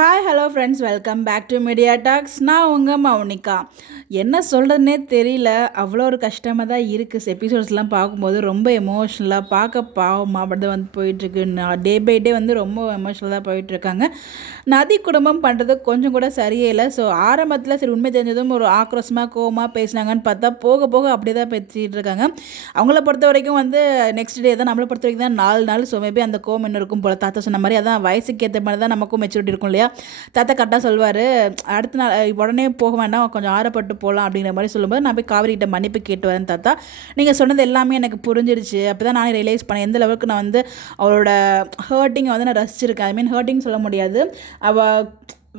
Hi hello friends, welcome back to media talks. நான் உங்கள் மௌனிகா. என்ன சொல்கிறதுனே தெரியல, அவ்வளோ ஒரு கஷ்டமாக தான் இருக்குது. எபிசோட்ஸ்லாம் பார்க்கும்போது ரொம்ப எமோஷ்னலாக பார்க்க பாவமாக அப்படி வந்து போயிட்டுருக்கு. டே பை டே வந்து ரொம்ப எமோஷ்னலாக தான் போயிட்டுருக்காங்க. நதி குடும்பம் பண்ணுறது கொஞ்சம் கூட சரியே இல்லை. ஸோ ஆரம்பத்தில் சரி உண்மை தெரிஞ்சதும் ஒரு ஆக்ரோஷமாக கோவமாக பேசினாங்கன்னு பார்த்தா போக போக அப்படியே தான் பேசிகிட்டு இருக்காங்க. அவங்கள பொறுத்த வரைக்கும் வந்து நெக்ஸ்ட் டே தான், நம்மளை பொறுத்த வரைக்கும் தான் 4 நாள். ஸோ மேபி அந்த கோவம் இன்னும் இருக்கும் போல். தாத்தா சொன்ன மாதிரி அதான் வயசுக்கு ஏற்ற மாதிரி தான் நமக்கும் மெச்சூரிட்டி இருக்கும் இல்லையா. தாத்தா கரெக்டாக சொல்வார், அடுத்த நாள் உடனே போக வேண்டாம், கொஞ்சம் ஆறப்பட்டு போகலாம் அப்படிங்கிற மாதிரி சொல்லும்போது நான் போய் காவிரிகிட்ட மன்னிப்பு கேட்டு வரேன். தாத்தா நீங்கள் சொன்னது எல்லாமே எனக்கு புரிஞ்சிருச்சு. அப்போ தான் நானே ரியலைஸ் பண்ணேன் எந்த அளவுக்கு நான் வந்து அவளோட ஹர்ட்டிங்கை வந்து நான் ரசிச்சிருக்கேன். ஐ மீன் ஹர்ட்டிங் சொல்ல முடியாது, அவள்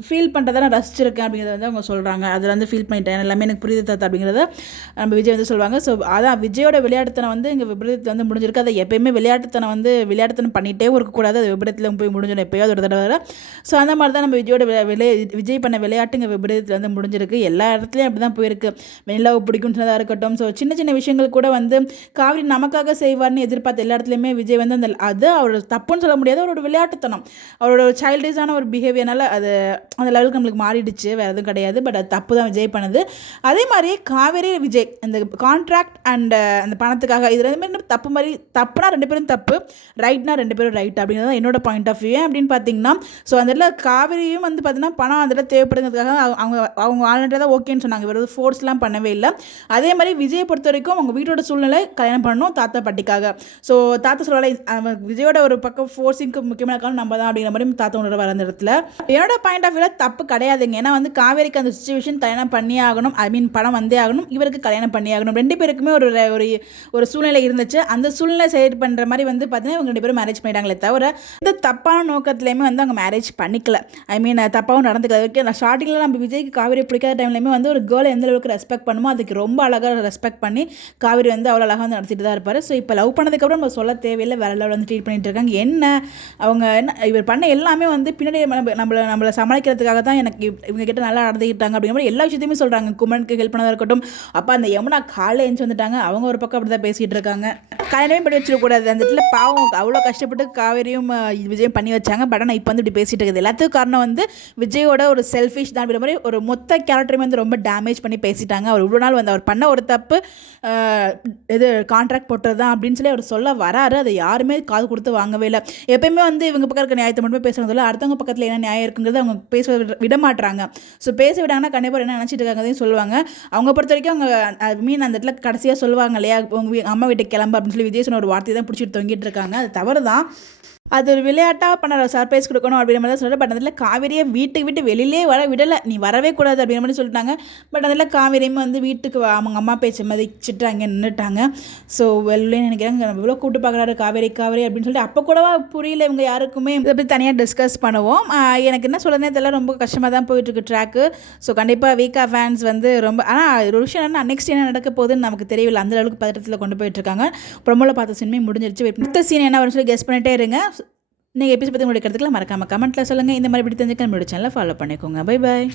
ஃபீல் பண்ணுறதை நான் ரசிச்சிருக்கேன் அப்படிங்கிறத வந்து அவங்க சொல்கிறாங்க. அதில் வந்து ஃபீல் பண்ணிட்டேன், எல்லாமே எனக்கு புரியுது தாத்தா அப்படிங்கிறத நம்ம விஜய் வந்து சொல்லுவாங்க. ஸோ அதான் விஜயோட விளையாட்டுத்தனம் வந்து இங்கே விபரீதத்தில் வந்து முடிஞ்சிருக்கு. அதை எப்போயுமே விளையாட்டுத்தனம் பண்ணிகிட்டே இருக்கக்கூடாது, அது விபரீதத்தில் போய் முடிஞ்சிடும் எப்போயாவது ஒரு தடவை. ஸோ அந்த மாதிரி தான் நம்ம விஜயோட விஜய் பண்ண விளையாட்டு இங்கே விபரீதத்தில் வந்து முடிஞ்சிருக்கு. எல்லா இடத்துலையும் அப்படி தான் போயிருக்கு. வெண்ணிலாவை பிடிக்கும் சொன்னதாக இருக்கட்டும், ஸோ சின்ன சின்ன விஷயங்கள் கூட வந்து காவிரி நமக்காக செய்வார்னு எதிர்பார்த்த எல்லா இடத்துலையுமே விஜய் வந்து அது அவரோட தப்புன்னு சொல்ல முடியாது, அவரோட விளையாட்டுத்தனம், அவரோட சைல்டிஷான ஒரு பிஹேவியர்னால அது அந்த லெவலுக்கு நம்மளுக்கு மாறிடுச்சு, வேறு எதுவும் கிடையாது. பட் அது தப்பு தான் விஜய் பண்ணது. அதே மாதிரி காவேரி விஜய் அந்த கான்ட்ராக்ட் அண்ட் அந்த பணத்துக்காக இது ரெண்டு பேரும் தப்பு மாதிரி, தப்புனா 2 பேரும் தப்பு, ரைட்னா 2 பேரும் ரைட் அப்படிங்கிறது தான் என்னோட பாயிண்ட் ஆஃப் வியூ. ஏன் அப்படின்னு பார்த்தீங்கன்னா, ஸோ அந்த இடத்துல காவேரியும் வந்து பார்த்தீங்கன்னா பணம் அந்த இடத்துல தேவைப்படுறதுக்காக அவங்க அவங்க ஆல்ரெடி தான் ஓகேன்னு சொன்னாங்க, வேறு ஃபோர்ஸ்லாம் பண்ணவே இல்லை. அதே மாதிரி விஜயை பொறுத்த வரைக்கும் அவங்க வீட்டோட சூழ்நிலை கல்யாணம் பண்ணணும் தாத்தா பாட்டிக்காக. ஸோ தாத்தா சொல்லலை, விஜயோட ஒரு பக்கம் ஃபோர்ஸிங்க்கு முக்கியமான காரணம் நம்ம தான் அப்படிங்கிற மாதிரி தாத்தா உணர வர அந்த இடத்துல என்னோட பாயிண்ட் ஆஃப் வியூவில் தப்பு கிடையாதுங்க. ஏன்னா வந்து காவேரிக்கு அந்த சுச்சுவேஷன் கல்யாணம் பண்ணி ஆகணும், ஐ மீன் பணம் வந்தே ஆகணும், இவருக்கு கல்யாணம் பண்ணி ஆகணும். 2 பேருக்குமே ஒரு ஒரு சூழ்நிலை இருந்துச்சு. அந்த சூழ்நிலை செயல் பண்ணுற மாதிரி வந்து பார்த்தீங்கன்னா இவங்க 2 பேரும் மேரேஜ் பண்ணிட்டாங்களே தவிர இந்த தப்பான நோக்கத்துலேயுமே வந்து அவங்க மேரேஜ் பண்ணிக்கல. ஐ மீன் தப்பாகவும் நடந்துக்கல. நான் ஸ்டார்டிங்கில் நம்ம விஜய்க்கு காவேரி பிடிக்காத டைம்லையுமே வந்து ஒரு கேர்ளை எந்த அளவுக்கு ரெஸ்பெக்ட் பண்ணுமோ அதுக்கு ரொம்ப அழகாக ரெஸ்பெக்ட் பண்ணி காவேரி வந்து அவ்வளோ அழகாக வந்து நடத்திட்டு தான் இருப்பார். ஸோ இப்போ லவ் பண்ணதுக்கப்புறம் நம்ம சொல்ல தேவையில்லை, வேற லெவலில் வந்து ட்ரீட் பண்ணிட்டு இருக்காங்க. அவங்க இவர் பண்ண எல்லாமே வந்து பின்னாடி நம்மளை சமாளிக்கிறதுக்காக தான் எனக்கு இவங்க கிட்ட நல்லா நடந்துக்கிட்டாங்க அப்படிங்கிற மாதிரி எல்லா விஷயத்தையுமே சொல்கிறாங்க. குமரனுக்கு ஹெல்ப் பண்ணதாக இருக்கட்டும், அப்போ அந்த யமுனா காலையில் எழுந்து வந்துட்டாங்க, அவங்க ஒரு பக்கம் அப்படி தான் பேசிகிட்டு இருக்காங்க. கல்யாணமே பண்ணி வச்சிடக்கூடாது, அந்த இடத்துல பாவம் அவ்வளோ கஷ்டப்பட்டு காவேரியும் விஜயம் பண்ணி வச்சாங்க. பட் ஆனால் இப்போ வந்து இப்படி பேசிகிட்டு இருக்குது. எல்லாத்துக்கும் காரணம் வந்து விஜயோட ஒரு செல்ஃபிஷ் தான் அப்படிங்கிற மாதிரி ஒரு மொத்த கேரக்டருமே வந்து ரொம்ப டேமேஜ் பண்ணி பேசிட்டாங்க. அவர் இவ்வளோ நாள் வந்து அவர் பண்ண ஒரு தப்பு இது கான்ட்ராக்ட் போட்டது தான் அப்படின்னு சொல்லி அவர் சொல்ல வராரு. அதை யாருமே காது கொடுத்து வாங்கவே இல்லை. எப்பயுமே வந்து இவங்க பக்கம் இருக்க நியாயத்தை மட்டுமே பேசுறதில்ல, அடுத்தவங்க பக்கத்தில் என்ன நியாயம் இருக்குங்கிறது அவங்க பேச விட மாட்டாங்க. ஸோ பேச விடாங்கன்னா கண்டிப்பாக என்ன நினச்சிட்டு இருக்காங்கன்னு சொல்லுவாங்க. அவங்க பொறுத்த வரைக்கும் அவங்க மீன் அந்த இடத்துல கடைசியாக சொல்லுவாங்க இல்லையா, உங்கள் அம்மா வீட்டுக்கு கிளம்பு அப்படின்னு சொல்லி விஜய் சொன்ன ஒரு வார்த்தையை தான் பிடிச்சிட்டு தொங்கிட்டு இருக்காங்க. அது தவறு தான். அது ஒரு விளையாட்டாக பண்ண சர்ப்ரைஸ் கொடுக்கணும் அப்படிங்கிற மாதிரி தான் சொல்லிட்டு, பட் அதில் காவேரியை வீட்டுக்கு விட்டு வெளியிலே வர விடலை, நீ வரவே கூடாது அப்படிங்கிற மாதிரி சொல்லிட்டாங்க. பட் அதில் காவேரியும் வந்து வீட்டுக்கு அவங்க அம்மா பேச்ச மதிச்சுட்டு அங்கே நின்றுட்டாங்க. ஸோ வெளிலேன்னு நினைக்கிறாங்க, இவ்வளோ கூப்பிட்டு பார்க்குறாரு காவேரி அப்படின்னு சொல்லிட்டு. அப்போ கூட புரியல இவங்க யாருக்குமே. இதை பற்றி தனியாக டிஸ்கஸ் பண்ணுவோம். எனக்கு என்ன சொல்கிறதே தெரியல, ரொம்ப கஷ்டமாக தான் போயிட்டுருக்கு ட்ராக்கு. ஸோ கண்டிப்பாக வீக்கா ஃபேன்ஸ் வந்து ரொம்ப, ஆனால் ஒரு விஷயம் என்ன, நெக்ஸ்ட் என்ன நடக்க போகுதுன்னு நமக்கு தெரியல, அந்த அளவுக்கு பதட்டத்தில் கொண்டு போயிட்டுருக்காங்க. ப்ரொமோவில் பார்த்த சினிமே முடிஞ்சிருச்சு. அடுத்த சீன் என்ன வரும்னு சொல்லி கெஸ் பண்ணிட்டே இருங்க. நீங்கள் எபிசோட் பற்றி உங்களுக்கு கருத்துக்கலாம் மறக்காமல் கமெண்ட்டில் சொல்லுங்கள். இந்த மாதிரி இப்படி தெரிஞ்சுக்க நம்மளோட சேனலை ஃபாலோ பண்ணிக்கோங்க. Bye bye.